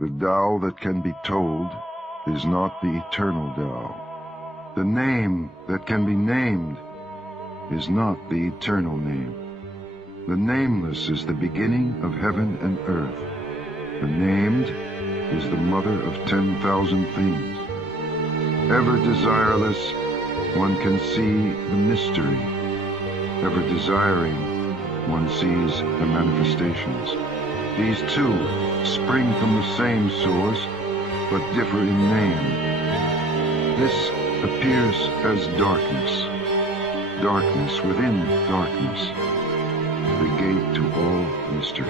The Tao that can be told is not the eternal Tao. The name that can be named is not the eternal name. The nameless is the beginning of heaven and earth. The named is the mother of 10,000 things. Ever desireless, one can see the mystery. Ever desiring, one sees the manifestations. These two spring from the same source, but differ in name. This appears as darkness. Darkness within darkness. The gate to all mystery.